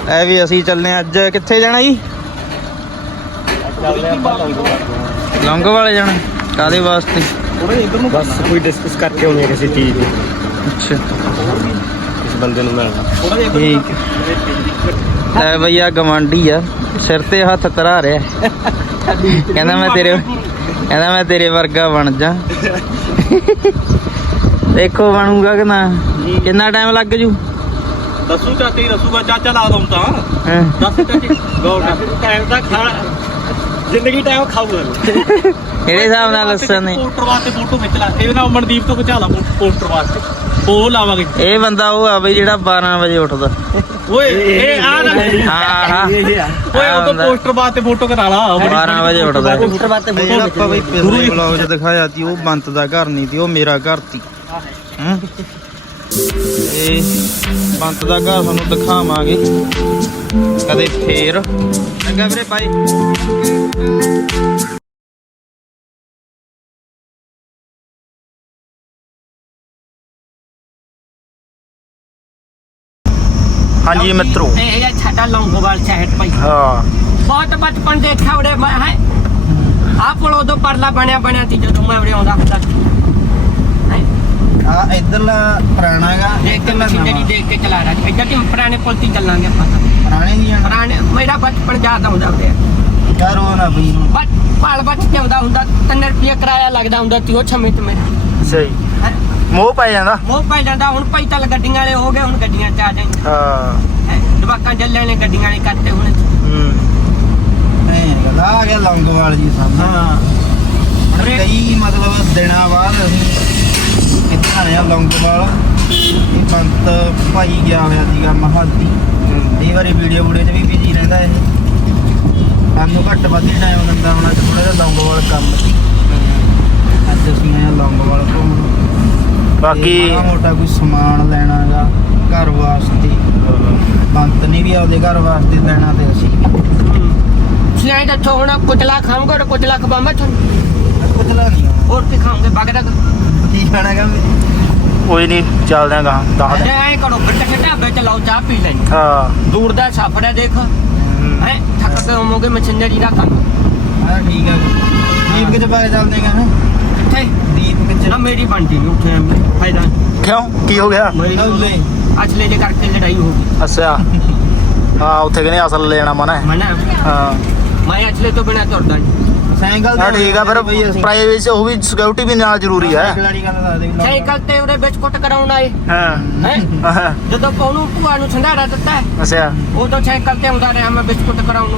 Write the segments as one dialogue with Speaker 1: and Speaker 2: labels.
Speaker 1: ਐ ਵੀ ਅਸੀਂ ਚੱਲਨੇ ਅੱਜ ਕਿੱਥੇ ਜਾਣਾ ਜੀ? ਲੌਂਗ ਵਾਲੇ ਜਾਣਾ। ਕਾਹਦੇ ਵਾਸਤੇ?
Speaker 2: ਬਸ ਕੋਈ ਡਿਸਕਸ ਕਰਕੇ ਆਉਣੀ ਹੈ ਕਿਸੇ ਚੀਜ਼ ਨੂੰ।
Speaker 1: ਅੱਛਾ
Speaker 2: ਇਸ ਬੰਦੇ ਨੂੰ ਮਿਲਣਾ।
Speaker 1: ਠੀਕ ਹੈ ਭਈਆ ਗਵਾਂਢੀ ਆ ਸਿਰ ਤੇ ਹੱਥ ਧਰਾ ਰਿਹਾ ਕਹਿੰਦਾ ਮੈਂ ਤੇਰੇ ਵਰਗਾ ਬਣ ਜਾ ਦੇਖੋ ਬਣੂਗਾ ਕਿ ਨਾ ਕਿੰਨਾ ਟਾਈਮ ਲੱਗ ਜੂ
Speaker 2: ਦੱਸੂ ਚਾਚੇ ਹੀ ਦੱਸੂਗਾ ਚਾਚਾ ਲਾ ਦਊਂ ਤਾਂ ਦੱਸ ਚਾਚੇ ਗੋਲ ਟਾਈਮ ਦਾ ਖਾਣਾ ਜ਼ਿੰਦਗੀ ਟਾਈਮ ਖਾਊਗਾ
Speaker 1: ਇਹਦੇ ਹਿਸਾਬ ਨਾਲ ਦੱਸਣ ਨੇ
Speaker 2: ਪੋਸਟਰ ਵਾਸਤੇ ਫੋਟੋ ਖਿੱਚ ਲਾ ਇਹਦੇ ਨਾਲ ਮਨਦੀਪ ਤੋਂ ਖਿਚਾ ਲਾ ਪੋਸਟਰ ਵਾਸਤੇ ਉਹ ਲਾਵਾਂਗੇ
Speaker 1: ਇਹ ਬੰਦਾ ਉਹ ਆ ਬਈ ਜਿਹੜਾ 12 ਵਜੇ ਉੱਠਦਾ
Speaker 2: ਓਏ ਇਹ ਆ ਨਾ
Speaker 1: ਹਾਂ
Speaker 2: ਓਏ ਉਹ ਤਾਂ ਪੋਸਟਰ ਵਾਸਤੇ ਫੋਟੋ ਕਰਾ ਲਾ
Speaker 1: 12 ਵਜੇ ਉੱਠਦਾ
Speaker 2: ਪੋਸਟਰ ਵਾਸਤੇ
Speaker 1: ਜਿਹੜਾ ਆਪਾਂ ਬਈ ਪਿਛਲੇ ਵਲੌਗ 'ਚ ਦਿਖਾਇਆ ਸੀ ਉਹ ਬੰਤ ਦਾ ਘਰ ਨਹੀਂ ਸੀ ਉਹ ਮੇਰਾ ਘਰ ਸੀ ਇਹ ਬੰਤ ਦਾ ਘਰ ਤੁਹਾਨੂੰ ਦਿਖਾਵਾਂਗੇ ਕਦੇ ਫੇਰ ਚੰਗਾ ਵੀਰੇ ਬਾਈ ਹਾਂਜੀ ਮਿੱਤਰੋ
Speaker 3: ਇਹ ਛਾਟਾ ਲੌਂਗੋਵਾਲ ਸ਼ਹਿਰ ਭਾਈ
Speaker 1: ਹਾਂ
Speaker 3: ਬਹੁਤ ਬਚਪਨ ਦੇਖਿਆ ਉਰੇ ਮੈਂ ਹੈ ਆਹ ਕੋਲ ਉਦੋਂ ਪਰਲਾ ਬਣਿਆ ਸੀ ਜਦੋਂ ਮੈਂ ਉਰੇ ਆਉਂਦਾ ਹੁੰਦਾ
Speaker 1: ਆ ਇਧਰਲਾ ਪੁਰਾਣਾ ਹੈਗਾ
Speaker 3: ਦੇਖ ਕੇ ਮਸ਼ੀਨਰੀ ਦੇਖ ਕੇ ਚਲਾ ਰਿਹਾ ਇੱਧਰ ਤੇ ਪੁਰਾਣੇ ਪੁਲ ਤੇ ਚੱਲਾਂਗੇ ਆਪਾਂ
Speaker 1: ਪੁਰਾਣੇ ਨਹੀਂ ਆ
Speaker 3: ਪੁਰਾਣੇ ਮੇਰਾ ਬਚਪਨ ਯਾਦ ਆਉਂਦਾ ਉਰੇ
Speaker 1: ਯਾਰ ਉਹ ਨਾ ਬਈ
Speaker 3: ਪਾਲ ਬਚ ਕੇ ਆਉਂਦਾ ਹੁੰਦਾ 3 ਰੁਪਏ ਕਿਰਾਇਆ ਲੱਗਦਾ ਹੁੰਦਾ ਸੀ ਉਹ ਛਮੇ ਤੇ ਮੇਰਾ
Speaker 1: ਸਹੀ ਮੋਹ ਪੈ ਜਾਂਦਾ
Speaker 3: ਉਹ ਪੈ ਜਾਂਦਾ ਹੁਣ ਭਾਈ ਤਾਂ ਗੱਡੀਆਂ ਵਾਲੇ ਹੋ ਗਏ ਹੁਣ ਗੱਡੀਆਂ ਚ ਆ ਜਾਣ
Speaker 1: ਹਾਂ
Speaker 3: ਜਵਾਕਾਂ ਚੱਲੇ ਨੇ ਗੱਡੀਆਂ ਵਾਲੇ ਕਰਤੇ ਹੁਣ
Speaker 1: ਗੱਲ ਆ ਗਿਆ ਲੌਂਗੋਵਾਲ ਜੀ ਸਾਹਮਣੇ
Speaker 3: ਹਾਂ
Speaker 1: ਕਈ ਮਤਲਬ ਦਿਨਾਂ ਬਾਅਦ ਅਸੀਂ ਇੱਥੇ ਆਏ ਆ ਲੌਂਗੋਵਾਲ ਇਹ ਬੰਤ ਭਾਈ ਗਿਆ ਹੋਇਆ ਸੀਗਾ ਮਹਾਦੀ ਕਈ ਵਾਰੀ ਵੀਡੀਓ 'ਚ ਵੀ ਬਿਜੀ ਰਹਿੰਦਾ ਇਹ ਸਾਨੂੰ ਘੱਟ ਵੱਧ ਹੀ ਟਾਈਮ ਦਿੰਦਾ ਹੁਣ ਅੱਜ ਥੋੜਾ ਜਿਹਾ ਲੌਂਗੋਵਾਲ ਕੰਮ ਸੀ ਅੱਜ ਅਸੀਂ ਆਏ ਲੌਂਗੋਵਾਲ ਘੁੰਮਣ ਬਾਕੀ ਮੋਟਾ ਕੋਈ ਸਮਾਨ ਲੈਣਾ ਗਾ ਘਰ ਵਾਸਤੇ ਬੰਤ ਨੇ ਵੀ ਆਪਦੇ ਘਰ ਵਾਸਤੇ ਲੈਣਾ ਤੇ ਅਸੀਂ
Speaker 3: ਸਿਆਈ ਦਾ ਥੋੜਾ ਕੁਚਲਾ ਖਾਉਂਗਾ ਤੇ ਕੁਚਲਾ ਖਵਾਵਾਂ ਤੁਹਾਨੂੰ
Speaker 1: ਕੁਚਲਾ ਨਹੀਂ
Speaker 3: ਹੋਰ ਕੀ ਖਾਉਂਗੇ ਬਾਗਦਾ
Speaker 1: ਕੀ ਖਾਣਾ ਗਾ ਕੋਈ ਨਹੀਂ ਚੱਲਦੇ ਆਂ ਗਾਂ ਦੱਸ
Speaker 3: ਦੇ ਐ ਕਰੋ ਗੱਟੇ ਢਾਬੇ ਚ ਲਾਓ ਚਾਹ ਪੀ ਲੈਣੀ
Speaker 1: ਹਾਂ
Speaker 3: ਦੂਰ ਦਾ ਸਫ਼ਰ ਹੈ ਦੇਖ ਹੈ ਥੱਕ ਕੇ ਹੋਵੋਗੇ ਮਸ਼ੀਨਰੀ ਦਾ ਕੰਮ
Speaker 1: ਹਾਂ ਠੀਕ ਆ ਦੀਪ ਕਿਤੇ ਪਾ ਕੇ ਚੱਲਦੇ ਆਂ
Speaker 3: ਕਿੱਥੇ
Speaker 1: ਦੀਪ ਕਿੱਥੇ
Speaker 3: ਨਾ ਮੇਰੀ ਬਣਦੀ ਨਹੀਂ ਉੱਥੇ ਫਾਇਦਾ
Speaker 1: ਕਿਉਂ ਕੀ ਹੋ ਗਿਆ
Speaker 3: ਮੇਰੀ ਅਸਲੇ ਦੇ ਕਰਕੇ ਲੜਾਈ ਹੋ ਗਈ
Speaker 1: ਅੱਛਾ ਹਾਂ ਉੱਥੇ ਕਹਿੰਦੇ ਅਸਲ ਲੈਣਾ ਮਨਾ ਹੈ
Speaker 3: ਮਨਾ
Speaker 1: ਹਾਂ
Speaker 3: ਮੈਂ ਅਸਲੇ ਤੋਂ ਬਿਨਾ ਤੁਰਦਾ ਨਹੀਂ
Speaker 1: ਸਾਈਕਲ ਹਾਂ ਠੀਕ ਆ ਫਿਰ ਪ੍ਰਾਈਵੇਟ ਉਹ ਵੀ ਸਿਕਿਉਰਿਟੀ ਵੀ ਨਾਲ ਜ਼ਰੂਰੀ ਹੈ
Speaker 3: ਸਾਈਕਲ ਤੇ ਉਹਦੇ ਬਿਸਕੁਟ ਕਰਾਉਣ ਆਏ
Speaker 1: ਹਾਂ
Speaker 3: ਜਦੋਂ ਉਹਨੂੰ ਭੂਆ ਨੂੰ ਸੰਧਾਰਾ ਦਿੱਤਾ
Speaker 1: ਅੱਛਾ
Speaker 3: ਉਦੋਂ ਸਾਈਕਲ ਤੇ ਆਉਂਦਾ ਰਿਹਾ ਮੈਂ ਬਿਸਕੁਟ ਕਰਾਉਣ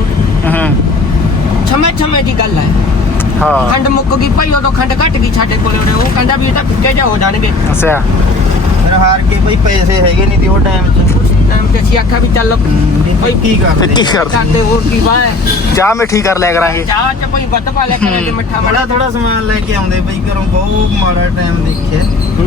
Speaker 3: ਨੂੰ ਛਮੇ ਦੀ ਗੱਲ ਹੈ
Speaker 1: ਹਾਂ
Speaker 3: ਖੰਡ ਮੁੱਕ ਗਈ ਭਾਈ ਉਦੋਂ ਖੰਡ ਘਟ ਗਈ ਸਾਡੇ ਕੋਲ ਉਹ ਕਹਿੰਦਾ ਵੀ ਇਹ ਤਾਂ ਫਿੱਕੇ ਜਾ ਹੋ ਜਾਣਗੇ
Speaker 1: ਅੱਛਾ ਫਿਰ ਹਾਰ ਕੇ ਬਈ ਪੈਸੇ ਹੈਗੇ ਨਹੀਂ ਤੇ ਉਹ ਟਾਈਮ 'ਚ
Speaker 3: ਟਾਈਮ ਤੇ ਅਸੀਂ ਆਖਿਆ ਵੀ ਚੱਲ
Speaker 1: ਭਾਈ ਕੀ ਕਰਦੇ
Speaker 3: ਹੋਰ ਕੀ ਵਾ
Speaker 1: ਚਾਹ ਮਿੱਠੀ ਕਰ ਲਿਆ ਕਰਾਂਗੇ
Speaker 3: ਚਾਹ ਚ ਭਾਈ ਵੱਧ ਪਾ ਲਿਆ ਕਰਾਂਗੇ ਮਿੱਠਾ
Speaker 1: ਬੜਾ ਥੋੜਾ ਸਮਾਨ ਲੈ ਕੇ ਆਉਂਦੇ ਬਈ ਘਰੋਂ ਬਹੁਤ ਮਾੜਾ ਟਾਈਮ ਦੇਖਿਆ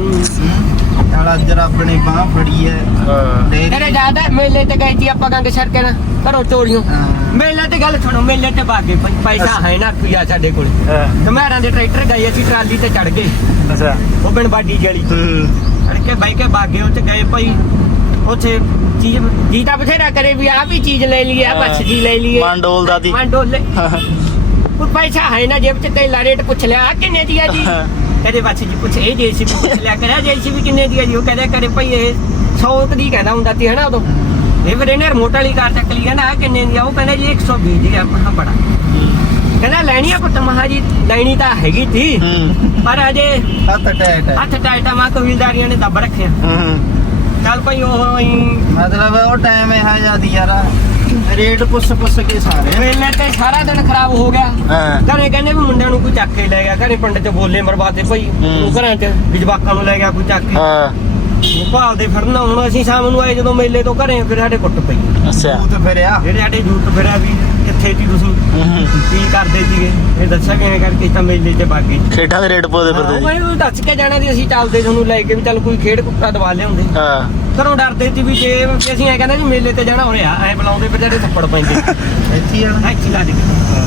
Speaker 1: ਨਾਲ ਅੱਜ ਰੱਬ ਨੇ ਬਾਹ ਫੜੀ ਹੈ
Speaker 3: ਤੇਰੇ ਯਾਦ ਹੈ ਮੇਲੇ ਤੇ ਗਏ ਸੀ ਆਪਾਂ ਗੰਗ ਸ਼ਰ ਕੇ ਨਾ ਘਰੋਂ ਚੋਰੀਆਂ ਮੇਲੇ ਤੇ ਗੱਲ ਸੁਣੋ ਮੇਲੇ ਤੇ ਬਾਗੇ ਪੈਸਾ ਹੈ ਨਾ ਰੁਪਿਆ ਸਾਡੇ ਕੋਲ ਘਮਿਆਰਾਂ ਦੇ ਟਰੈਕਟਰ ਗਏ ਅਸੀਂ ਟਰਾਲੀ ਤੇ ਚੜ ਗਏ
Speaker 1: ਅੱਛਾ
Speaker 3: ਉਹ ਬਿਨ ਬਾਡੀ ਜਿਹੜੀ ਅੜ ਕੇ ਬਾਈ ਕੇ ਬਾਗੇ ਉੱਥੇ ਗਏ ਭਾਈ ਉੱਥੇ ਚੀਜ਼ ਜੀ ਤਾਂ ਬਥੇਰਾ ਕਰੇ ਵੀ ਆਹ ਵੀ ਚੀਜ਼ ਲੈ ਲਈਏ ਆ ਬੱਸ ਜੀ ਲੈ ਲਈਏ
Speaker 1: ਮੰਡੋਲ ਦਾਦੀ
Speaker 3: ਮੰਡੋਲ ਕੋਈ ਪੈਸਾ ਹੈ ਨਾ ਜੇਬ ਚ ਤੇ ਰੇਟ ਪੁੱਛ ਲਿਆ ਕਿੰਨੇ ਦੀ ਆ ਜੀ ਕਦੇ ਬੱਸ ਜੀ ਪੁੱਛ ਇਹ ਜੇਸੀਬੀ ਪੁੱਛ ਲਿਆ ਕਰਿਆ ਜੇਸੀਬੀ ਕਿੰਨੇ ਦੀ ਆ ਜੀ ਉਹ ਕਹਿੰਦਾ ਕਰੇ ਭਾਈ ਇਹ 100 ਦੀ ਕਹਿੰਦਾ ਹੁੰਦਾ ਸੀ ਹਨਾ ਉਦੋਂ ਇਹ ਫਿਰ ਇਹਨੇ ਰਿਮੋਟ ਵਾਲੀ ਕਾਰ ਚੱਕ ਲਈ ਕਹਿੰਦਾ ਆ ਕਿੰਨੇ ਦੀ ਆ ਉਹ ਕਹਿੰਦਾ ਜੀ 120 ਦੀ ਆ ਮਹਾ ਬੜਾ ਕਹਿੰਦਾ ਲੈਣੀ ਆ ਪੁੱਤ ਮਹਾ ਜੀ ਲੈਣੀ ਤਾਂ ਹੈਗੀ ਸੀ ਪਰ ਅਜੇ ਹੱਥ ਟਾਈਟ ਆ ਮਾ ਕਬੀਲਦਾਰੀਆਂ ਨੇ ਦੱਬ ਰੱਖਿਆ ਚੱਲ ਭਾਈ ਉਹ ਮਤਲਬ ਉਹ ਟਾਈਮ ਇਹ ਜਾਂਦੀ ਯਾਰ ਰੇਟ ਪੁੱਛ ਕੇ ਸਾਰੇ ਵੇਲੇ ਤੇ ਸਾਰਾ ਦਿਨ ਖਰਾਬ ਹੋ ਗਿਆ ਘਰੇ ਕਹਿੰਦੇ ਵੀ ਮੁੰਡਿਆਂ ਨੂੰ ਕੋਈ ਚੱਕ ਕੇ ਲੈ ਗਿਆ ਘਰੇ ਪਿੰਡ 'ਚ ਬੋਲੇ ਮਰਵਾਤੇ ਭਾਈ ਉਹ ਘਰਾਂ 'ਚ ਜਵਾਕਾਂ ਨੂੰ ਲੈ ਗਿਆ ਕੋਈ ਚੱਕ ਕੇ ਉਹ ਭਾਲਦੇ ਫਿਰਨਾ ਹੁਣ ਅਸੀਂ ਸ਼ਾਮ ਨੂੰ ਆਏ ਜਦੋਂ ਮੇਲੇ ਤੋਂ ਘਰੇ ਫਿਰ ਸਾਡੇ ਕੁੱਟ ਪਈ ਅੱਛਾ ਉਹ ਤੇ ਫਿਰਿਆ ਜਿਹੜੇ ਸਾਡੇ ਜੂਟ ਫਿਰਿਆ ਵੀ ਕਿੱਥੇ ਸੀ ਤੁਸੀਂ ਕੀ ਕਰਦੇ ਸੀਗੇ ਇਹ ਦੱਸਿਆ ਕਿਵੇਂ ਕਰਕੇ ਤਾਂ ਮੇਲੇ 'ਚ ਬਾਗੀ ਖੇਡਾਂ ਦੇ ਰੇਟ ਪੋਦੇ ਫਿਰਦੇ ਉਹ ਦੱਸ ਕੇ ਜਾਣਾ ਸੀ ਅਸੀਂ ਚੱਲਦੇ ਤੁਹਾਨੂੰ ਲੈ ਕੇ ਵੀ ਚੱਲ ਕੋਈ ਖੇਡ ਕੁੱਤਾ ਦਵਾ ਲਿਆਉਂਦੇ ਘਰੋਂ ਡਰਦੇ ਸੀ ਵੀ ਜੇ ਅਸੀਂ ਐ ਕਹਿੰਦੇ ਵੀ ਮੇਲੇ ਤੇ ਜਾਣਾ ਹੋਇਆ ਐ ਬੁਲਾਉਂਦੇ ਫਿਰ ਜਿਹੜੇ ਥੱਪੜ ਪੈਂਦੇ ਇੱਥੇ ਲਾ ਦੇ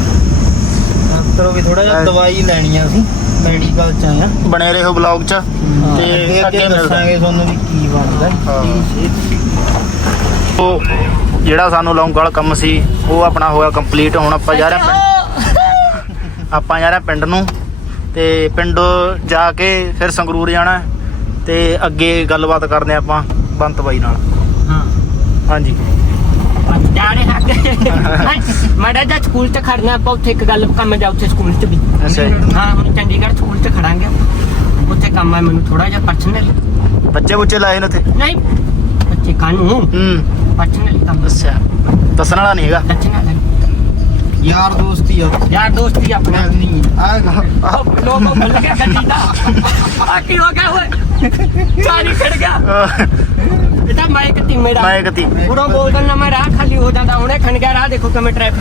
Speaker 3: ਚਲੋ ਵੀ ਥੋੜਾ ਜਿਹਾ ਦਵਾਈ ਲੈਣੀ ਆ ਅਸੀਂ ਮੈਡੀਕਲ ਚ ਆਇਆ ਬਣੇ ਰਹੋ ਬਲੌਗ ਚ ਤੇ ਅੱਗੇ ਦੱਸਾਂਗੇ ਤੁਹਾਨੂੰ ਵੀ ਕੀ ਬਣਦਾ ਉਹ
Speaker 1: ਜਿਹੜਾ ਸਾਨੂੰ ਲੌਂਗਵਾਲ ਕੰਮ ਸੀ ਉਹ ਆਪਣਾ ਹੋਇਆ ਕੰਪਲੀਟ। ਹੁਣ ਆਪਾਂ ਜਾ ਰਹੇ ਪਿੰਡ ਨੂੰ, ਤੇ ਪਿੰਡ ਜਾ ਕੇ ਫਿਰ ਸੰਗਰੂਰ ਜਾਣਾ ਤੇ ਅੱਗੇ ਗੱਲਬਾਤ ਕਰਦੇ ਆਪਾਂ ਬੰਤ ਬਾਈ ਨਾਲ।
Speaker 3: ਹਾਂ
Speaker 1: ਹਾਂਜੀ
Speaker 3: ਜਾ ਰਹੇ ਹਾਂ ਮਾੜਾ ਜਿਹਾ ਸਕੂਲ 'ਚ ਖੜਨਾ ਆਪਾਂ, ਉੱਥੇ ਇੱਕ ਗੱਲ ਕੰਮ ਜਾ ਉੱਥੇ ਸਕੂਲ 'ਚ ਵੀ।
Speaker 1: ਅੱਛਾ ਜੀ।
Speaker 3: ਹਾਂ ਹੁਣ ਚੰਡੀਗੜ੍ਹ ਸਕੂਲ 'ਚ ਖੜਾਂਗੇ, ਉੱਥੇ ਕੰਮ ਹੈ ਮੈਨੂੰ ਥੋੜਾ ਜਿਹਾ ਪਰਸਨਲੀ।
Speaker 1: ਬੱਚੇ ਬੁੱਚੇ ਲਾਏ ਨੇ ਉੱਥੇ?
Speaker 3: ਨਹੀਂ ਬੱਚੇ ਕਾਨੂੰ ਪਰਸਨਲੀ ਕੰਮ।
Speaker 1: ਅੱਛਾ ਦੱਸਣ ਵਾਲਾ ਨਹੀਂ ਹੈਗਾ?
Speaker 3: ਦੱਸਣ ਵਾਲਾ
Speaker 1: ਯਾਰ ਦੋਸਤੀ ਆ,
Speaker 3: ਯਾਰ ਦੋਸਤੀ ਆਪਣਾ
Speaker 1: ਨਹੀਂ
Speaker 3: ਲੋਗੋ ਭੁੱਲ ਗਿਆ ਗੱਡੀ ਦਾ। ਆ ਕੀ ਹੋ ਗਿਆ ਓਏ, ਚਾਰੀ ਖੜ ਗਿਆ ਇਹ ਤਾਂ ਮਾਈਕ ਤੀ ਮੇਰਾ।
Speaker 1: ਮਾਈਕ ਤੀ
Speaker 3: ਪੂਰਾ ਬੋਲਦਾ ਨਾ, ਮੈਂ ਰਾਹ ਖਾਲੀ ਹੋ ਜਾਂਦਾ ਹੁਣੇ ਖਣ ਗਿਆ ਰਾਹ। ਦੇਖੋ ਕਿਵੇਂ ਟ੍ਰੈਫਿਕ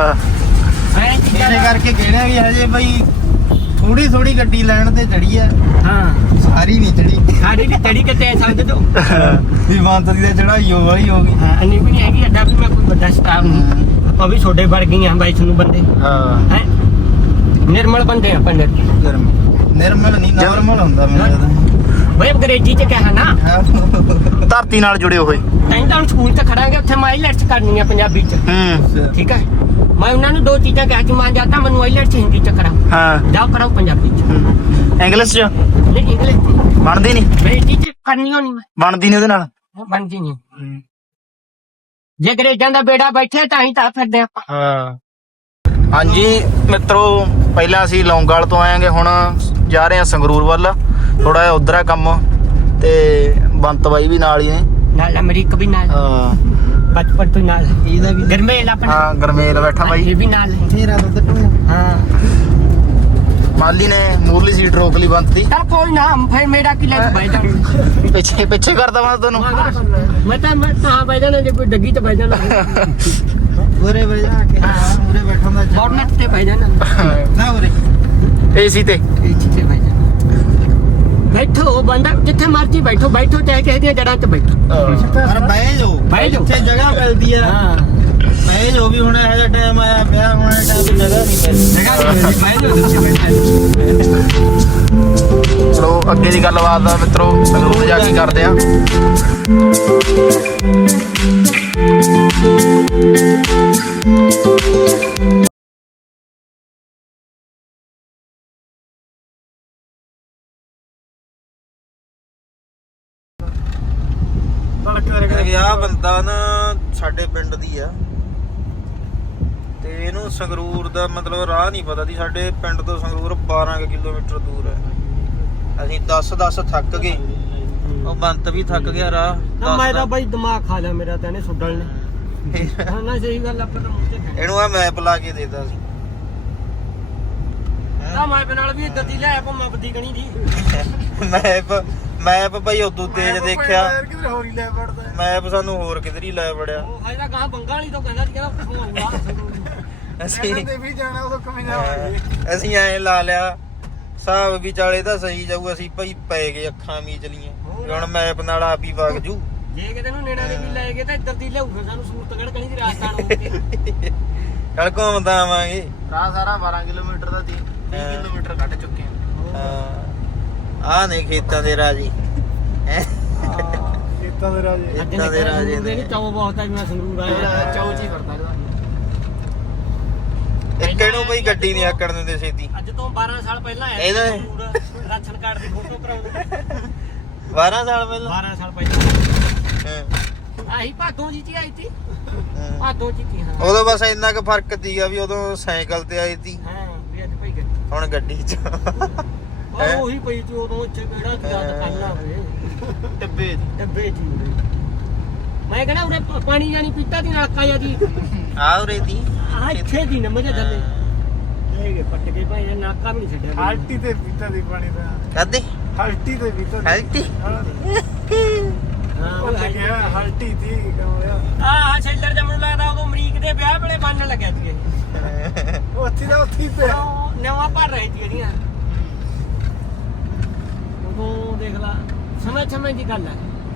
Speaker 1: ਇਹਨੇ ਕਰਕੇ ਕਹਿਣਾ ਵੀ ਹਜੇ ਬਈ ਥੋੜੀ ਥੋੜੀ ਗੱਡੀ ਲੈਣ ਤੇ ਚੜੀ ਆ।
Speaker 3: ਹਾਂ
Speaker 1: ਸਾਰੀ ਨਹੀਂ ਚੜੀ,
Speaker 3: ਸਾਡੀ ਵੀ ਚੜੀ ਕਿਤੇ ਸਮਝ ਦੋ
Speaker 1: ਵੀ ਬੰਤ ਦੀ ਤਾਂ ਚੜਾਈ ਹੋ ਵਾਲੀ ਹੋ ਗਈ।
Speaker 3: ਹਾਂ ਇੰਨੀ ਵੀ ਨਹੀਂ ਹੈਗੀ, ਅੱਡਾ ਵੀ ਮੈਂ ਕੋਈ ਵੱਡਾ ਸਟਾਫ ਨਹੀਂ, ਆਪਾਂ ਵੀ ਛੋਡੇ ਵੜ ਗਈਆਂ ਬਾਈ ਤੁਹਾਨੂੰ ਬੰਦੇ।
Speaker 1: ਹਾਂ
Speaker 3: ਹੈ ਨਿਰਮਲ ਬੰਦੇ ਆ ਪੰਡਤ
Speaker 1: ਨਿਰਮਲ ਨਹੀਂ ਨਾਰਮਲ ਹੁੰਦਾ ਮੇਰਾ ਤਾਂ।
Speaker 3: ਬਈ ਅੰਗਰੇਜ਼ੀ ਚ ਕਿਹਾ ਨਾ,
Speaker 1: ਧਰਤੀ ਨਾਲ ਜੁੜੇ ਹੋਏ।
Speaker 3: ਤਾਂ ਸਕੂਲ ਤੇ ਖੜਾਂਗੇ, ਉੱਥੇ ਮੈਂ ਆਈਲੈਟਸ ਕਰਨੀ ਆ ਪੰਜਾਬੀ ਚ। ਠੀਕ ਹੈ ਮੈਂ ਉਹਨਾਂ ਨੂੰ ਦੋ ਚੀਜ਼ਾਂ ਕਿਹਾ ਕਿ ਮੈਂ ਜਾਂਦਾ ਮੈਨੂੰ ਆਈਲੈਟਸ ਹਿੰਦੀ ਚ ਕਰਾਂ।
Speaker 1: ਹਾਂ
Speaker 3: ਜਾਓ ਕਰਾਓ ਪੰਜਾਬੀ ਚ।
Speaker 1: ਇੰਗਲਿਸ਼ ਚ
Speaker 3: ਨਹੀਂ ਇੰਗਲਿਸ਼
Speaker 1: ਬਣਦੀ ਨਹੀਂ,
Speaker 3: ਅੰਗਰੇਜ਼ੀ ਚ ਕਰਨੀ ਹੋਣੀ ਮੈਂ,
Speaker 1: ਬਣਦੀ ਨਹੀਂ ਉਹਦੇ ਨਾਲ।
Speaker 3: ਬਣਦੀ ਨਹੀਂ। ਜੇ ਅੰਗਰੇਜ਼ਾਂ ਦਾ ਬੇੜਾ ਬੈਠੇ ਤਾਂ ਹੀ ਤਾਂ ਫਿਰਦੇ ਆਪਾਂ।
Speaker 1: ਹਾਂ ਹਾਂਜੀ ਮਿੱਤਰੋ, ਪਹਿਲਾਂ ਅਸੀਂ ਲੌਂਗਵਾਲ ਤੋਂ ਆਏਗੇ, ਹੁਣ ਜਾ ਰਹੇ ਹਾਂ ਸੰਗਰੂਰ ਵੱਲ। ਥੋੜਾ ਜਿਹਾ ਉਧਰ ਆ ਕੰਮ, ਤੇ ਬੰਤ ਬਾਈ ਵੀ ਨਾਲ ਹੀ ਨੇ,
Speaker 3: ਨਾਲ ਅਮਰੀਕ ਵੀ ਨਾਲ, ਬਚਪਨ ਤੋਂ ਨਾਲ। ਇਹਦਾ ਵੀ ਗਰਮੇਲ ਆਪਣਾ।
Speaker 1: ਹਾਂ ਗਰਮੇਲ ਬੈਠਾ ਬਾਈ,
Speaker 3: ਇਹ ਵੀ ਨਾਲ ਹੈ।
Speaker 1: ਫੇਰਾ ਦੁੱਧ ਟੂ। ਹਾਂ ਮਾਲੀ ਨੇ ਮੂਰਲੀ ਸੀਟ ਰੋਕ ਲਈ ਬੰਤ ਦੀ।
Speaker 3: ਤਾਂ ਕੋਈ ਨਾ ਫਿਰ ਮੇਰਾ ਕੀ ਲੈ ਬਹਿ ਜਾਣ,
Speaker 1: ਪਿੱਛੇ ਪਿੱਛੇ ਕਰਦਾ ਮੈਂ ਤੁਹਾਨੂੰ।
Speaker 3: ਮੈਂ ਤਾਂ ਬਹਿ ਜਾਣਾ, ਜੇ ਕੋਈ ਡੱਗੀ ਤੇ ਬਹਿ ਜਾਣਾ।
Speaker 1: ਉਰੇ ਬੈਠਾ ਕੇ ਉਰੇ ਬੈਠਾ ਹੁੰਦਾ
Speaker 3: ਬੋਰਨਟ ਤੇ ਬਹਿ ਜਾਣਾ
Speaker 1: ਨਾ, ਉਰੇ ਏਸੀ ਤੇ
Speaker 3: ਤੇ ਬਹਿ ਜਾਣਾ। ਬੈਠੋ ਬੰਦਾ ਜਿੱਥੇ ਮਰਜੀ ਬੈਠੋ, ਬੈਠੋ ਚਾਹੇ ਕਿਸੇ ਦੀਆਂ ਜੜ੍ਹਾਂ 'ਚ ਬੈਠੋ।
Speaker 1: ਪਰ ਬਹਿ ਜਾਓ ਜਿੱਥੇ ਜਗ੍ਹਾ ਮਿਲਦੀ ਆ।
Speaker 3: ਹਾਂ
Speaker 1: ਬਹਿ ਜਾਓ ਵੀ ਹੁਣ ਇਹੋ ਜਿਹਾ ਟਾਈਮ ਆਇਆ ਪਿਆ, ਹੁਣ ਇਹ ਟਾਈਮ ਜਗ੍ਹਾ ਨਹੀਂ ਮਿਲਦੀ।
Speaker 3: ਬਹਿ ਜਾਓ ਜਿੱਥੇ ਬੈਠੇ।
Speaker 1: ਚਲੋ ਅੱਗੇ ਦੀ ਗੱਲਬਾਤ ਆ ਮਿੱਤਰੋ, ਸੰਗਰੂਰ ਜਾ ਕੇ ਕਰਦੇ ਆ। ਆ ਬੰਦਾ ਨਾ ਸਾਡੇ ਪਿੰਡ ਦੀ ਆ, ਤੇ ਇਹਨੂੰ ਸੰਗਰੂਰ ਦਾ ਮਤਲਬ ਰਾਹ ਨਹੀਂ ਪਤਾ ਸੀ। ਸਾਡੇ ਪਿੰਡ ਤੋਂ ਸੰਗਰੂਰ 12 ਕਿਲੋਮੀਟਰ ਦੂਰ ਹੈ। ਅਸੀਂ 10 ਥੱਕ ਗਏ, ਉਹ ਬੰਤ ਵੀ ਥੱਕ ਗਿਆ ਰਾਹ।
Speaker 3: ਮੈਂ ਤਾਂ ਬਾਈ ਦਿਮਾਗ ਖਾ ਲਿਆ ਮੇਰਾ ਤਾਂ ਇਹਨੇ ਸੁੱਡਲ ਨੇ। ਹਾਂ ਨਾ ਸਹੀ ਗੱਲ, ਆਪਾਂ ਤਾਂ ਮੁੱਤੇ ਖਾਏ।
Speaker 1: ਇਹਨੂੰ ਆ ਮੈਪ ਲਾ ਕੇ ਦੇਦਾ ਸੀ।
Speaker 3: ਤਾਂ ਮੈਪ ਨਾਲ ਵੀ ਇੱਧਰ ਦੀ ਲੈ ਘੁੰਮਾ ਬੱਦੀ ਗਣੀ ਦੀ।
Speaker 1: ਮੈਪ ਭਾਈ ਉਦੋਂ ਤੇਜ਼ ਦੇਖਿਆ,
Speaker 3: ਕਿਧਰ ਹੋਰ ਹੀ ਲੈ ਵੜਦਾ।
Speaker 1: ਮੈਪ ਸਾਨੂੰ ਹੋਰ ਕਿਧਰ ਹੀ ਲੈ ਵੜਿਆ।
Speaker 3: ਉਹ ਹਜੇ ਗਾਂ ਬੰਗਾ ਵਾਲੀ ਤੋਂ ਕਹਿੰਦਾ ਸੀ ਕਹਿੰਦਾ ਉੱਥੋਂ ਆਊਗਾ।
Speaker 1: ਅਸੀਂ
Speaker 3: ਵੀ ਜਾਣਾ ਉਦੋਂ ਕਿਵੇਂ ਜਾਵਾਂਗੇ।
Speaker 1: ਅਸੀਂ ਐਂ ਲਾ ਲਿਆ ਹਿਸਾਬ ਵੀ ਚਾਲੇ ਤਾਂ ਸਹੀ ਜਾਊ। ਅਸੀਂ ਭਾਈ ਪੈ ਗਏ ਅੱਖਾਂ ਮੀਚ ਲੀਆਂ, ਹੁਣ ਮੈਪ ਨਾਲ ਆਪ ਹੀ ਵਗ ਜੂ।
Speaker 3: ਜੇ ਕਿਤੇ ਨੂੰ ਨੇੜਾ ਦੇ ਵੀ ਲੈ ਗਏ ਤਾਂ ਇੱਧਰ ਦੀ ਲਿਆਊ, ਫਿਰ ਸਾਨੂੰ ਸੂਰਤਗੜ੍ਹ ਕਣੀ ਦੀ ਰਾਜਸਥਾਨ ਹੋ ਕੇ।
Speaker 1: ਚੱਲ ਘੁੰਮਦਾ ਆਵਾਂਗੇ। ਰਾਹ ਸਾਰਾ 12 ਕਿਲੋਮੀਟਰ ਦਾ 30 ਕਿਲੋਮੀਟਰ ਕੱਢ ਚੁੱਕੇ ਆ। ਆ ਨੇ ਖੇਤਾਂ ਦੇ ਰਾਜੀ,
Speaker 3: ਖੇਤਾਂ ਦੇ ਰਾਜੇ ਨੇ ਚਾਉ ਬਹੁਤ ਆ ਜਿਵੇਂ ਸੰਗਰੂਰ ਆਇਆ ਚਾਉ ਚ ਹੀ ਕਰਦਾ
Speaker 1: ਇੱਕ ਇਹਨੂੰ ਬਈ ਗੱਡੀ ਨਹੀਂ ਆਕੜ ਦਿੰਦੇ ਛੇਤੀ।
Speaker 3: ਅੱਜ ਤੋਂ 12 ਸਾਲ ਪਹਿਲਾਂ ਆਇਆ
Speaker 1: ਇਹਦਾ
Speaker 3: ਰਾਸ਼ਨ ਕਾਰਡ ਦੀ ਫੋਟੋ ਕਰਾਉਂਦੇ।
Speaker 1: 12 ਸਾਲ ਪਹਿਲਾਂ
Speaker 3: 12 ਸਾਲ ਪਹਿਲਾਂ ਆਹੀ ਭਾਦੋਂ ਜੀ ਆਈ ਸੀ। ਭਾਦੋਂ ਜੀ ਹਾਂ,
Speaker 1: ਉਦੋਂ ਬਸ ਇੰਨਾ ਕੁ ਫਰਕ ਸੀਗਾ ਵੀ ਉਦੋਂ ਸਾਈਕਲ ਤੇ ਆਈ ਸੀ,
Speaker 3: ਹਾਂ ਵੀ ਅੱਜ ਭਾਈ ਗੱਡੀ
Speaker 1: ਹੁਣ ਗੱਡੀ 'ਚ।
Speaker 3: ਉਹੀ ਪਈ ਸੀ ਉਦੋਂ, ਇੱਥੇ ਕਿਹੜਾ ਯਾਦ ਕਰਨਾ ਹੋਵੇ।
Speaker 1: ਡੱਬੇ
Speaker 3: ਜੀ ਮੈਂ ਕਹਿੰਦਾ ਉਰੇ ਪਾਣੀ ਜਾਨੀ ਪੀਤਾ ਦੀ ਨਲਕਾ ਜਾਂ ਦੀ
Speaker 1: ਆ ਉਰੇ ਦੀ
Speaker 3: ਆ ਇੱਥੇ ਦੀ ਨੰਬਰ ਥੱਲੇ ਲੈ ਗਏ ਪੱਟ ਕੇ ਭਾਈ ਨਲਕਾ ਵੀ ਨਹੀਂ ਛੱਡਿਆ। ਹਲਟੀ ਤੇ ਪੀਤਾ ਦੀ ਪਾਣੀ ਦਾ
Speaker 1: ਕਹਦੇ
Speaker 3: ਹਲਟੀ ਤੇ ਪੀਤਾ
Speaker 1: ਹਲਟੀ
Speaker 3: ਹਾਂ ਉਹ ਲੱਗਿਆ ਹਲਟੀ ਦੀ ਹਾਂ ਸ਼ੈਲਰ ਦਾ ਮੈਨੂੰ ਲੱਗਦਾ ਉਦੋਂ ਅਮਰੀਕ ਦੇ ਵਿਆਹ ਵੇਲੇ ਬੰਨ ਲੱਗਿਆ ਸੀ ਉੱਥੇ ਦਾ ਉੱਥੇ ਤੇ ਨਵਾਂ ਭਰ ਰਹੇ ਸੀ ਜਿਹੜੀਆਂ ਉਦੋਂ ਦੇਖ ਲਾ ਸਮੇਂ ਦੀ ਗੱਲ ਹੈ।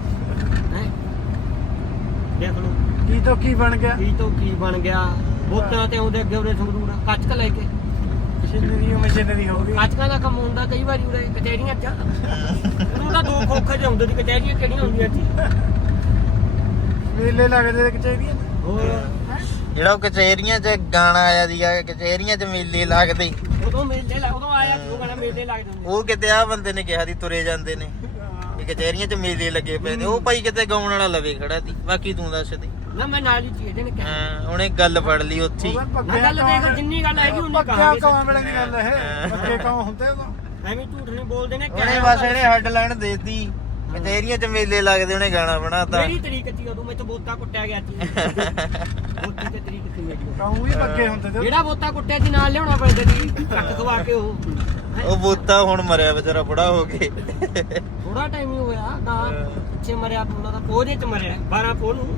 Speaker 3: ਦੇਖ ਲਓ ਕੀ ਤੋਂ ਕੀ ਬਣ ਗਿਆ ਬੋਤਾਂ ਤੇ ਉਹਦੇ ਅੱਗੇ ਉਰੇ ਸੰਗਰੂਰ ਕੱਚਕ ਲੈ ਕੇ ਮਸ਼ੀਨਰੀ ਹੋ ਗਈ। ਕੱਚਕਾਂ ਦਾ ਕੰਮ ਹੁੰਦਾ ਕਈ ਵਾਰੀ ਉਰੇ ਕਚਹਿਰੀਆਂ 'ਚ। ਉਹਦਾ ਦੋ ਖੋਖੇ ਜਿਹੇ ਹੁੰਦੇ ਸੀ ਕਚਹਿਰੀਆਂ ਕਿਹੜੀਆਂ ਹੁੰਦੀਆਂ ਸੀ, ਮੇਲੇ ਲੱਗਦੇ ਕਚਹਿਰੀਆਂ। ਹੋਰ
Speaker 1: ਜਿਹੜਾ ਉਹ ਕਚਹਿਰੀਆਂ 'ਚ ਗਾਣਾ ਆਇਆ ਸੀਗਾ, ਕਚਹਿਰੀਆਂ 'ਚ ਮੇਲੇ ਲੱਗਦੇ,
Speaker 3: ਉਦੋਂ ਮੇਲੇ ਉਦੋਂ ਆਇਆ ਸੀ ਉਹ ਗਾਣਾ ਮੇਲੇ ਲੱਗਦੇ ਹੁੰਦੇ
Speaker 1: ਉਹ ਕਿਤੇ ਆ ਬੰਦੇ ਨੇ ਕਿਹਾ ਸੀ ਤੁਰੇ ਜਾਂਦੇ ਨੇ ਇਹ ਕਚਹਿਰੀਆਂ 'ਚ ਮੇਲੇ ਲੱਗੇ ਪਏ ਨੇ। ਉਹ ਭਾਈ ਕਿਤੇ ਗਾਉਣ ਵਾਲਾ ਲਵੇ ਖੜਾ ਸੀ। ਬਾਕੀ ਤੂੰ ਦੱਸ ਦੇ।
Speaker 3: ਨਾ ਮੈਂ ਨਾਲ ਹੀ ਚੀਜ਼ ਇਹਦੇ ਨੇ ਕਿਹਾ
Speaker 1: ਹਾਂ ਉਹਨੇ ਗੱਲ ਫੜ ਲਈ ਉੱਥੇ ਹੀ।
Speaker 3: ਨਾ ਗੱਲ ਦੇਖ ਜਿੰਨੀ ਗੱਲ ਹੈਗੀ ਉਹਨੇ
Speaker 4: ਪੱਕਿਆ ਕੌਮ ਵੇਲੇ ਦੀ ਗੱਲ ਇਹ ਪੱਕੇ ਕੌਮ ਹੁੰਦੇ ਉਦੋਂ।
Speaker 3: ਐਵੇਂ ਝੂਠ ਨਹੀਂ ਬੋਲਦੇ ਨੇ
Speaker 1: ਉਹਨੇ ਬਸ ਇਹਨੇ ਹੈਡਲਾਈਨ ਦੇਤੀ ਕਚਹਿਰੀਆਂ 'ਚ ਮੇਲੇ ਲੱਗਦੇ, ਉਹਨੇ ਗਾਣਾ ਬਣਾਤਾ।
Speaker 3: ਮੇਰੀ ਤਰੀਕ ਸੀ ਉਦੋਂ ਮੈਂ ਤਾਂ ਬੋਤਾ ਕੁੱਟਿਆ ਗਿਆ ਸੀ ਬੋਤੀ ਤੇ ਤਰੀਕ ਸੀ ਮੇਰੀ
Speaker 4: ਕੌਮ ਵੀ ਪੱਕੇ ਹੁੰਦੇ ਤੇ
Speaker 3: ਜਿਹੜਾ ਬੋਤਾ ਕੁੱਟਿਆ ਸੀ ਨਾਲ ਲਿਆਉਣਾ ਪੈਂਦਾ ਸੀ ਕੱਟ ਖਵਾ ਕੇ
Speaker 1: ਉਹ ਬੋਤਾ ਹੁਣ ਮਰਿਆ ਵਿਚਾਰਾ ਬੁੜਾ ਹੋ ਕੇ।
Speaker 3: ਥੋੜਾ ਟਾਈਮ ਹੀ ਹੋਇਆ ਤਾਂ ਪਿੱਛੇ ਮਰਿਆ ਉਹਨਾਂ ਦਾ ਪੋਹਦੇ ਚ ਮਰਿਆ 12 ਪੋਹ ਨੂੰ।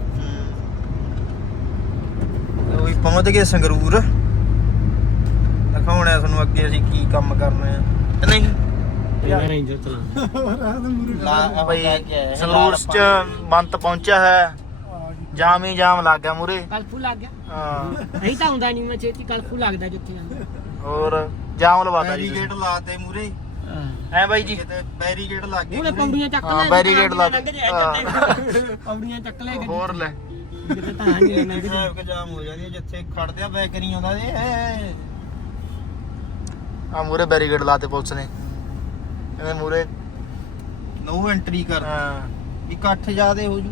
Speaker 1: ਉਹ ਵੀ ਪਹੁੰਚ ਗਏ ਸੰਗਰੂਰ। ਦਿਖਾਉਣਾ ਤੁਹਾਨੂੰ ਅੱਗੇ ਅਸੀਂ ਕੀ ਕੰਮ ਕਰਨਾ ਹੈ ਤੇ ਨਹੀਂ।
Speaker 3: ਰੇਂਜਰ ਚਲਾ
Speaker 1: ਬਈ ਸੰਗਰੂਰ 'ਚ ਬੰਤ ਪਹੁੰਚਿਆ ਹੈ। ਜਾਮ ਹੀ ਜਾਮ ਲੱਗ ਗਿਆ ਮੂਰੇ।
Speaker 3: ਕਲਫੂ ਲੱਗ ਗਿਆ
Speaker 1: ਹਾਂ
Speaker 3: ਨਹੀਂ ਤਾਂ ਹੁੰਦਾ ਨਹੀਂ ਮੈਂ ਛੇਤੀ ਕਲਫੂ ਲੱਗਦਾ ਜਿੱਥੇ ਜਾਂਦਾ।
Speaker 1: ਹੋਰ ਜਾਮ ਲਵਾਤਾ ਜੀ। ਬੈਰੀਗੇਟ ਲਾਤੇ ਮੂਰੇ ਹੈ ਬਾਈ ਜੀ। ਕਿਤੇ ਬੈਰੀਗੇਟ ਲੱਗ ਗਏ
Speaker 3: ਉਹਨੇ ਪੌੜੀਆਂ ਚੱਕ
Speaker 1: ਹਾਂ,
Speaker 3: ਲੈ
Speaker 1: ਬੈਰੀਕੇਡ ਲਾ
Speaker 3: ਪੌੜੀਆਂ ਚੱਕ ਲੈ
Speaker 1: ਹੋਰ ਲੈ
Speaker 3: ਕਿਤੇ ਤਾਂ ਨਹੀਂ ਲੈਣਾ
Speaker 1: ਟ੍ਰੈਫਿਕ ਜਾਮ ਹੋ ਜਾਂਦੀ ਹੈ ਜਿੱਥੇ ਖੜਦੇ ਆ ਬੈਕ ਨਹੀਂ ਆਉਂਦਾ ਜੀ। ਆ ਮੂਰੇ ਬੈਰੀਕੇਡ ਲਾਤੇ ਪੁਲਿਸ ਨੇ। ਇਹਦੇ ਮੂਰੇ ਨੋ ਐਂਟਰੀ ਕਰ। ਹਾਂ ਇਕੱਠ ਜ਼ਿਆਦੇ ਹੋ ਜੂ।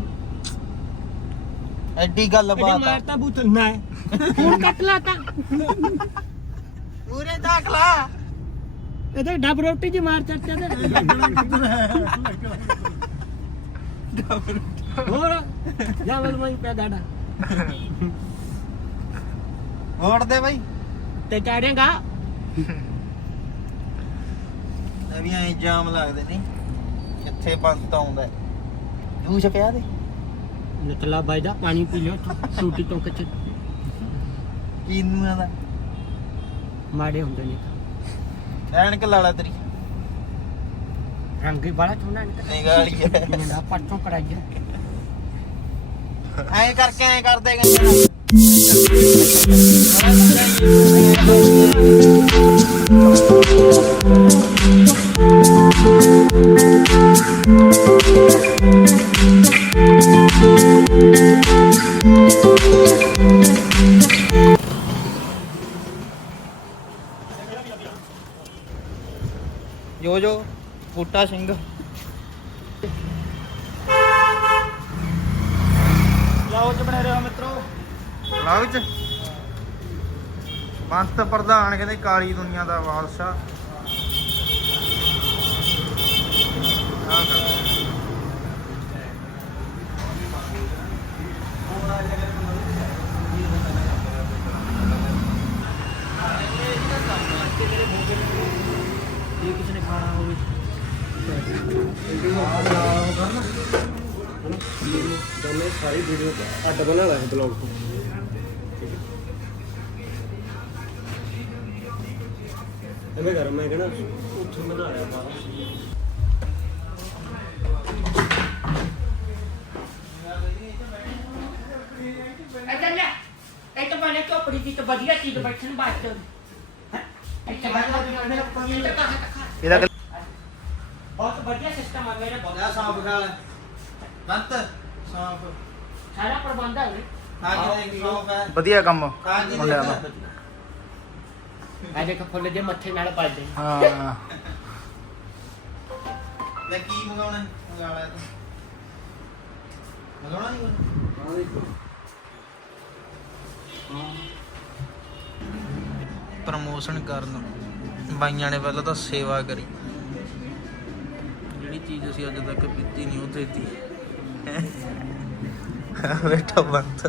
Speaker 1: ਐਡੀ ਗੱਲ ਬਾਤ ਆ।
Speaker 3: ਮਾਰਤਾ ਬੂਤਨਾ ਹੈ ਹੁਣ ਕੱਟ ਲਾਤਾ
Speaker 1: ਮੂਰੇ ਦਾਖਲਾ
Speaker 3: ਇਹਦੇ ਡੱਬ ਰੋਟੀ ਚ ਮਾਰ ਚੱਟਿਆ ਤੇ ਹੋਰ ਜਾਵਲ ਮੈਂ ਪਿਆ ਦਾੜਾ
Speaker 1: ਵੋਟ ਦੇ ਬਾਈ
Speaker 3: ਤੇ ਚਾੜੇਗਾ
Speaker 1: ਇਹ ਵੀ ਐਂ ਜਾਮ ਲੱਗਦੇ ਨੇ ਕਿੱਥੇ ਬੰਦ ਆਉਂਦਾ ਜੂਸ ਪਿਆ ਦੇ
Speaker 3: ਨਿਕਲਾ ਬਾਈ ਦਾ ਪਾਣੀ ਪੀ ਲਿਓ ਸੂਟੀ ਤੋਂ ਕੱਚ
Speaker 1: ਕੀਨੂਆਂ ਦਾ
Speaker 3: ਮਾੜੇ ਹੁੰਦੇ ਨੇ
Speaker 1: ਐਨਕ ਲਾ ਲਾ ਤੇਰੀ
Speaker 3: ਰੰਗ ਹੀ ਬੜਾ ਚੁਣਾ
Speaker 1: ਨਹੀਂ ਗਾਲੀ ਹੈ
Speaker 3: ਨਾ ਪੱਟੋਂ ਕਰਾਈਆ
Speaker 1: ਐਂ ਕਰਕੇ ਐਂ ਕਰਦੇ ਗਏ ਜੋ ਜੋ ਬੂਟਾ ਸਿੰਘ
Speaker 4: ਲਾਓ ਚ ਬਣੇ ਰਹੋ ਮਿੱਤਰੋ।
Speaker 1: ਵਲੌਗ ਚ ਬੰਤ ਪ੍ਰਧਾਨ ਕਹਿੰਦੇ ਕਾਲੀ ਦੁਨੀਆ ਦਾ ਵਾਰਸਾ ਆ ਕਰ
Speaker 3: ਇਹ ਕਿਸੇ ਨੇ ਖਾਣਾ ਹੋਵੇ
Speaker 4: ਦੋਨੇ ਸਾਰੀ ਵੀਡੀਓ ਅੱਡ ਬਣਾ ਲਾ ਬਲੌਗ ਤੋਂ। ਐਵੇਂ ਕਰ ਮੈਂ ਕਿਹੜਾ ਉੱਥੇ ਬਣਾ ਲਿਆ ਬਾਹਰ।
Speaker 3: ਇੱਧਰ ਲੈ ਇੱਕ ਬਣੇ ਝੋਪੜੀ ਦੀ ਤੇ ਵਧੀਆ ਚੀਜ਼ ਬੈਠਣ ਵਾਸਤੇ ਇੱਥੇ
Speaker 1: ਇਹਦਾ
Speaker 3: ਬਹੁਤ ਵਧੀਆ ਸਿਸਟਮ ਆ ਮੇਰੇ ਬਹੁਤ
Speaker 1: ਸਾਫ ਖਾ ਲੈ ਬੰਤ ਸਾਫ
Speaker 3: ਸਾਰਾ ਪ੍ਰਬੰਧ ਹੈ ਉਰੇ
Speaker 1: ਖਾਜੀ ਦੇ ਸਾਫ ਹੈ
Speaker 4: ਵਧੀਆ ਕੰਮ
Speaker 1: ਖਾਜੀ
Speaker 4: ਮੁੰਡਿਆਂ ਦਾ।
Speaker 3: ਆ ਦੇਖ ਫੁੱਲ ਜੇ ਮੱਥੇ ਨਾਲ ਵੱਜਦੇ
Speaker 4: ਹਾਂ
Speaker 1: ਲੈ ਕੀ ਮੰਗਾਉਣਾ ਮੰਗਾ ਲੈ ਤੂੰ ਮੰਗਾਉਣਾ ਨਹੀਂ ਕੋਈ ਪ੍ਰਮੋਸ਼ਨ ਕਰਨ ਬਾਈਆਂ ਨੇ ਪਹਿਲਾਂ ਤਾਂ ਸੇਵਾ ਕਰੀ ਜਿਹੜੀ ਚੀਜ਼ ਅਸੀਂ ਅੱਜ ਤੱਕ ਪੀਤੀ ਨਹੀਂ ਉਹ ਦੇਤੀ ਬੇਟਾ ਬੰਤ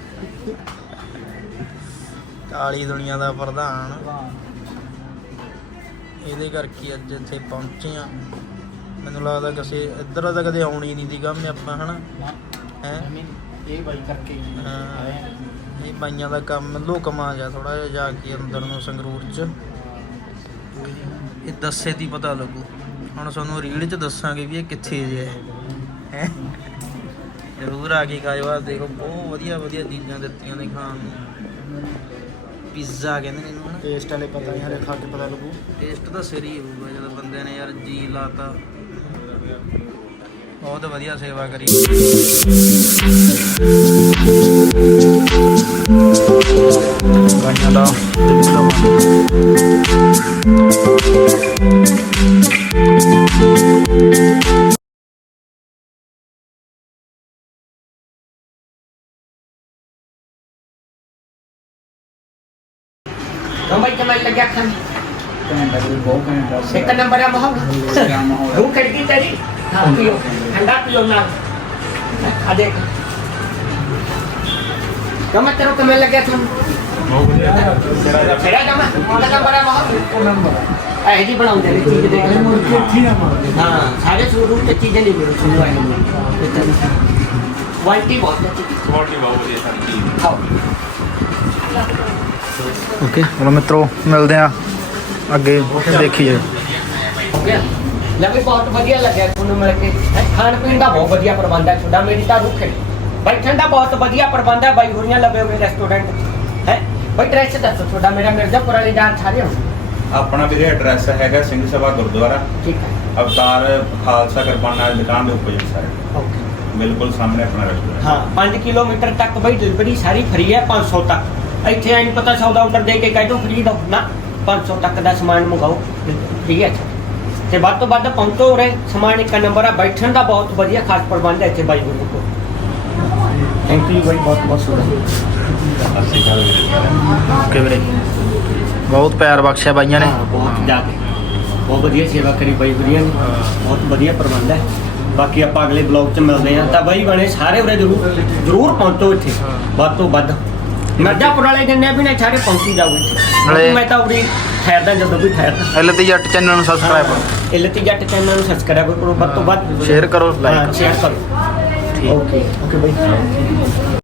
Speaker 1: ਕਾਲੀ ਦੁਨੀਆ ਦਾ ਪ੍ਰਧਾਨ ਇਹਦੇ ਕਰਕੇ ਅੱਜ ਇੱਥੇ ਪਹੁੰਚੇ ਆ। ਮੈਨੂੰ ਲੱਗਦਾ ਕਿਸੇ ਇੱਧਰ ਤਾਂ ਕਦੇ ਆਉਣੀ ਨਹੀਂ ਸੀਗਾ ਮੈਂ ਆਪਾਂ ਹਨਾ ਹੈ
Speaker 3: ਇਹ ਬਾਈ ਕਰਕੇ
Speaker 1: ਹਾਂ ਇਹ ਬਾਈਆਂ ਦਾ ਕੰਮ ਲੁਕਮਾ ਜਾ ਥੋੜਾ ਜਿਹਾ ਜਾ ਕੇ ਅੰਦਰ ਨੂੰ ਸੰਗਰੂਰ ਚ ਇਹ ਦੱਸੇ ਦੀ ਪਤਾ ਲੱਗੂ। ਹੁਣ ਤੁਹਾਨੂੰ ਰੀਲ ਚ ਦੱਸਾਂਗੇ ਵੀ ਇਹ ਕਿੱਥੇ ਜੇ ਹੈ ਜ਼ਰੂਰ ਆ ਕੇ ਖਾਇਓ। ਆ ਦੇਖੋ ਬਹੁਤ ਵਧੀਆ ਵਧੀਆ ਚੀਜ਼ਾਂ ਦਿੱਤੀਆਂ ਨੇ ਖਾਣ ਨੂੰ। ਪੀਜ਼ਾ ਕਹਿੰਦੇ ਨੇ ਇਹਨੂੰ ਹਨਾ।
Speaker 4: ਟੇਸਟ ਵਾਲੇ ਪਤਾ ਨਹੀਂ ਹਰੇ ਖਾ ਕੇ ਪਤਾ ਲੱਗੂ।
Speaker 1: ਟੇਸਟ ਤਾਂ ਸਿਰ ਹੀ ਹੋਊਗਾ ਜਦੋਂ ਬੰਦੇ ਨੇ ਯਾਰ ਜੀ ਲਾਤਾ। ਬਹੁਤ ਵਧੀਆ ਸੇਵਾ ਕਰੀ। ਗਾਈਆਂ ਦਾ
Speaker 3: भाई कमाई लग गया खाने
Speaker 1: ਘੰਟਾ ਕੋਈ ਬਹੁਤ ਘੰਟਾ
Speaker 3: एक नंबर है माहौल धूप खड़की तेरी हाँ पियो ठंडा पियो ना आ देख कम तेरे कमाई लग गया तुम मेरा जमा एक नंबर है माहौल ऐसी बनाऊंगे चीज देख हाँ सारे सूट की चीजें नहीं मिलो सुनो क्वालिटी बहुत अच्छी
Speaker 2: ਕੁਆਲਿਟੀ ਬਹੁਤ ਵਧੀਆ ਸਾਡੀ
Speaker 3: खाओ
Speaker 1: ਓਕੇ ਹੁਣ ਮਿੱਤਰੋ ਮਿਲਦੇ ਆ ਅੱਗੇ ਦੇਖੀਏ
Speaker 3: ਲੈ ਵੀ ਬਹੁਤ ਵਧੀਆ ਲੱਗਿਆ ਤੁਹਾਨੂੰ ਮਿਲ ਕੇ ਖਾਣ ਪੀਣ ਦਾ ਬਹੁਤ ਵਧੀਆ ਪ੍ਰਬੰਧ ਹੈ ਤੁਹਾਡਾ ਮੇਰੀ ਤਾਂ ਰੁੱਖ ਹੈ ਬੈਠਣ ਦਾ ਬਹੁਤ ਵਧੀਆ ਪ੍ਰਬੰਧ ਹੈ ਬਾਈ ਹੋਰੀਆਂ ਲੱਗੇ ਹੋਏ ਰੈਸਟੋਰੈਂਟ ਹੈ ਬਾਈ ਐਡਰੈਸ ਦੱਸੋ ਤੁਹਾਡਾ ਮੇਰਾ ਮਿਰਜ਼ਾਪੁਰ ਵਾਲੀ ਜਾਨ ਸਾਰੇ ਹੋ
Speaker 5: ਆਪਣਾ ਵੀਰੇ ਐਡਰੈਸ ਹੈਗਾ ਸਿੰਘ ਸਭਾ ਗੁਰਦੁਆਰਾ
Speaker 3: ਠੀਕ ਹੈ
Speaker 5: ਅਵਤਾਰ ਖਾਲਸਾ ਕਿਰਪਾਨਾ ਦੀ ਦੁਕਾਨ ਦੇ ਉੱਪਰ ਜੀ ਸਰ
Speaker 3: ਓਕੇ
Speaker 5: ਬਿਲਕੁਲ ਸਾਹਮਣੇ ਆਪਣਾ ਰੈਸਟੋਰੈਂਟ
Speaker 3: ਹਾਂ 5 ਕਿਲੋਮੀਟਰ ਤੱਕ ਬਾਈ ਡਿਲੀਵਰੀ ਸਾਰੀ ਫ੍ਰੀ ਹੈ 500 ਤੱਕ ਇੱਥੇ ਐਂ ਨਹੀਂ ਪਤਾ ਸੌਦਾ ਆਰਡਰ ਦੇ ਕੇ ਕਹਿ ਦੋ ਫ੍ਰੀ ਦੋ ਨਾ 500 ਤੱਕ ਦਾ ਸਮਾਨ ਮੰਗਾਓ ਠੀਕ ਹੈ ਤੇ ਵੱਧ ਤੋਂ ਵੱਧ ਪਹੁੰਚੋ ਉਰੇ ਸਮਾਨ ਇੱਕ ਨੰਬਰ ਆ ਬੈਠਣ ਦਾ ਬਹੁਤ ਵਧੀਆ ਖਾਸ ਪ੍ਰਬੰਧ ਹੈ ਇੱਥੇ ਬਾਈ ਗੁਰੂ ਕੋਲ ਥੈਂਕ ਯੂ ਬਾਈ ਬਹੁਤ ਬਹੁਤ ਸ਼ੁਕਰੀਆ
Speaker 1: ਓਕੇ ਵੀਰੇ ਬਹੁਤ ਪਿਆਰ ਬਖਸ਼ਿਆ ਬਾਈਆਂ ਨੇ
Speaker 3: ਬਹੁਤ ਜਾ ਕੇ ਬਹੁਤ ਵਧੀਆ ਸੇਵਾ ਕਰੀ ਬਾਈ ਵੀਰੀਆਂ ਨੇ ਬਹੁਤ ਵਧੀਆ ਪ੍ਰਬੰਧ ਹੈ ਬਾਕੀ ਆਪਾਂ ਅਗਲੇ ਬਲੌਗ 'ਚ ਮਿਲਦੇ ਹਾਂ ਤਾਂ ਬਾਈ ਬਣੇ ਸਾਰੇ ਉਰੇ ਜ਼ਰੂਰ ਪਹੁੰਚੋ ਇੱਥੇ ਵੱਧ ਤੋਂ ਵੱਧ ਮਿਰਜ਼ਾਪੁਰ ਵਾਲੇ ਜਿੰਨੇ ਵੀ ਨੇ ਸਾਰੇ ਪਹੁੰਚੀ ਜਾਓ ਇੱਥੇ ਮੈਂ ਤਾਂ ਉਰੇ ਠਹਿਰਦਾ ਜਦੋਂ ਵੀ ਠਹਿਰਦਾ
Speaker 1: ਐਲਟੀ ਜੱਟ ਚੈਨਲ ਨੂੰ ਸਬਸਕ੍ਰਾਈਬ
Speaker 3: ਇਲਤੀ ਜੱਟ ਚੈਨਲ ਨੂੰ ਸਬਸਕ੍ਰਾਈਬ ਕਰੋ ਵੱਧ ਤੋਂ ਵੱਧ
Speaker 1: ਸ਼ੇਅਰ ਕਰੋ ਲਾਈਕ
Speaker 3: ਸ਼ੇਅਰ ਕਰੋ ਓਕੇ ਓਕੇ ਬਾਈ